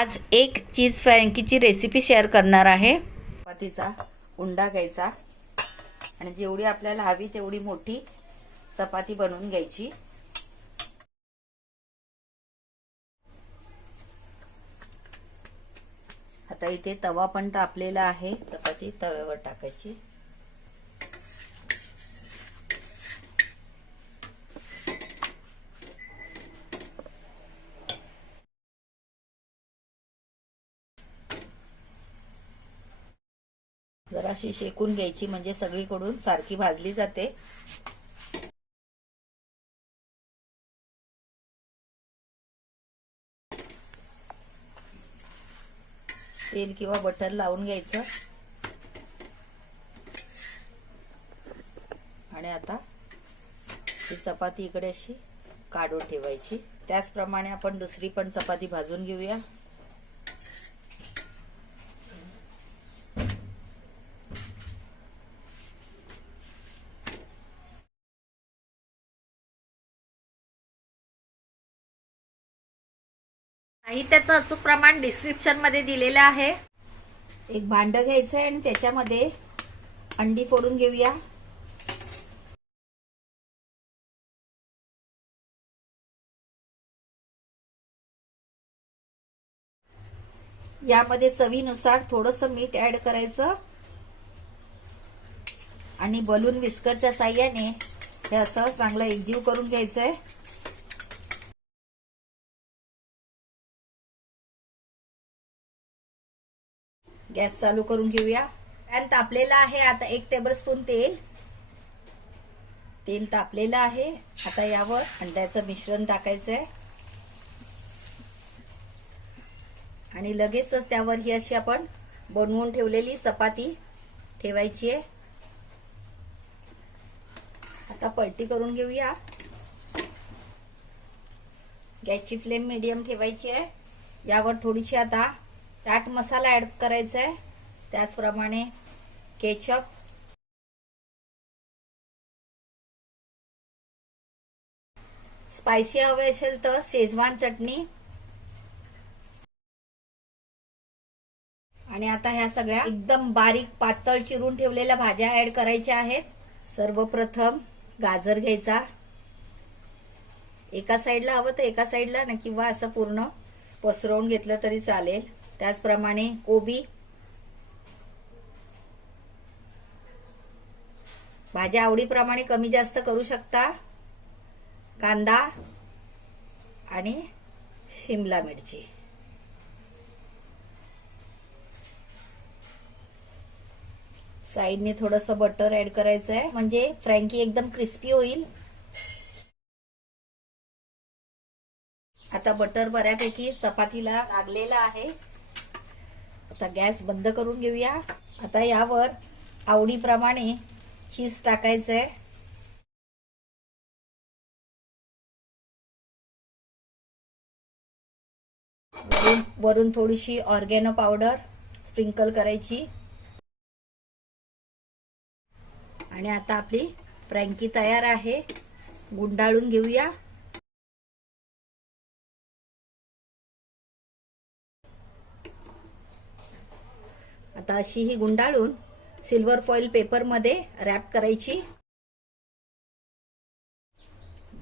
आज एक चीज फ्रँकीची recipe share करणार आहे। चपातीचा उंडा घ्यायचा आणि जेवढी आपल्याला हवी तेवढी मोठी चपाती बनवून घ्यायची। आता इथे तवा पण तापलेला आहे, चपाती तव्यावर टाकायची। जराशी शेकून घ्यायची म्हणजे सगळीकडून सारखी भाजली जाते। तेल किंवा बटर लावून घ्यायचं आणि आता ही चपाती इकडे अशी काढून ठेवायची। त्याचप्रमाणे आपण दुसरी पण चपाती भाजून घेऊया। साहित्याचं अचूक प्रमाण डिस्क्रिप्शन मध्ये दिलेलं आहे। एक भांड घ्यायचं आहे आणि त्याच्यामध्ये अंडी फोडून घेऊया। यामध्ये चवीनुसार थोडंसं मीठ ऍड करायचं आणि बलून विस्करच्या साहाय्याने हे असं चांगलं एकजीव करून घ्यायचंय। गॅस चालू करून घेऊया। पॅन तापलेला आहे। आता 1 टेबलस्पून तेल तापलेलं आहे। आता यावर अंड्याचं मिश्रण टाकायचंय आणि लगेचच त्यावर ही अशी आपण बनवून ठेवलेली चपाती ठेवायची आहे। आता पलटी करून घेऊया। गॅसची फ्लेम मीडियम ठेवायची आहे। यावर थोडीशी आता चाट मसाला ऍड करायचा आहे, त्याचप्रमाणे केचप, स्पायसी हवे असेल तर शेजवान चटणी आणि आता ह्या सगळ्या एकदम बारीक पातळ चिरून ठेवलेल्या भाज्या ऍड करायच्या आहेत। सर्वप्रथम गाजर घ्यायचा, एका साइडला हवं तर एका साइडला ना, किंवा असं पूर्ण पसरवून घेतलं तरी चालेल। त्याचप्रमाणे कोबी, भाज्या आवडीप्रमाणे कमी जास्त करू शकता, कांदा आणि शिमला मिरची। साइडने थोडंसं बटर ऍड करायचं आहे म्हणजे फ्रँकी एकदम क्रिस्पी होईल। आता बटर बऱ्यापैकी चपातीला लागलेला आहे। आता गॅस बंद करून घेऊया। आता यावर आवडीप्रमाणे चीज टाकायचंय। वरून थोडीशी ऑर्गॅनो पावडर स्प्रिंकल करायची आणि आता आपली फ्रँकी तयार आहे। गुंडाळून घेऊया। आता अशी ही गुंडाळून सिल्वर फॉइल पेपर मध्ये रॅप करायची।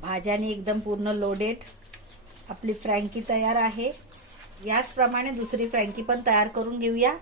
भाज्याने एकदम पूर्ण लोडेड आपली फ्रँकी तयार आहे। याचप्रमाणे दुसरी फ्रँकी पण तयार करून घेऊया।